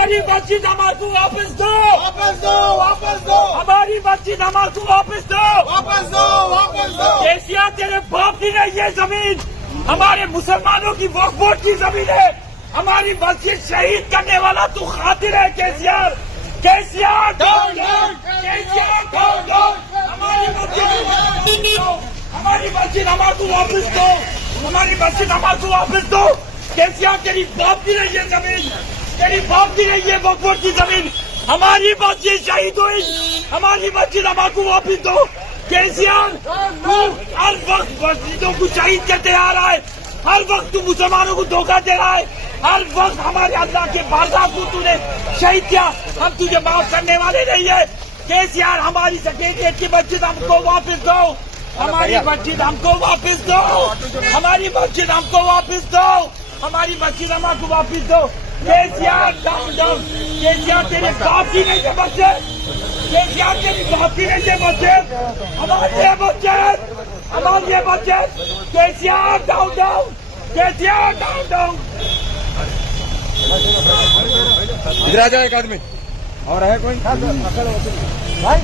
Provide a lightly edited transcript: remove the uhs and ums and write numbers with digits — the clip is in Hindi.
हमारी मस्जिद हमारे वापस दो, वापस दो, वापस दो, हमारी मस्जिद हमारे वापस दो, वापस दो, वापस दो। केसीआर तेरे बाप की नहीं ये जमीन, हमारे मुसलमानों की वक्फ बोर्ड की जमीन है। हमारी मस्जिद शहीद करने वाला तू खातिर है KCR. KCR down, down, KCR down, down. हमारी मस्जिद हमारे वापस दो, हमारी मस्जिद हमारे वापस दो। केसीआर तेरी बाप की नहीं ये जमीन, तेरी बाप की नहीं ये वक्फ बोर्ड की जमीन। हमारी मस्जिद शहीद हुई, हमारी मस्जिद हमारे वापस दो। केसीआर तू हर वक्त मस्जिदों को शहीद करते आ रहा है, हर वक्त तू मुसलमानों को धोखा दे रहा है, हर वक्त हमारे अल्लाह के बारगाह को तूने शहीद किया। हम तुझे माफ करने वाले नहीं है। केसीआर हमारी सेक्रेटरिएट की मस्जिद हमको वापस दो, हमारी मस्जिद हमको वापस दो, हमारी मस्जिद हमको वापस दो, हमारी मस्जिद हमको वापस दो। KCR down down. केसीआर तेरे बाप की नहीं है मस्जिद, केसीआर तेरी बाप की नहीं है मस्जिद, हमारी है मस्जिद, हमारी है मस्जिद। KCR down down, KCR down down. इधर आ जाओ एक आदमी और है कोई भाई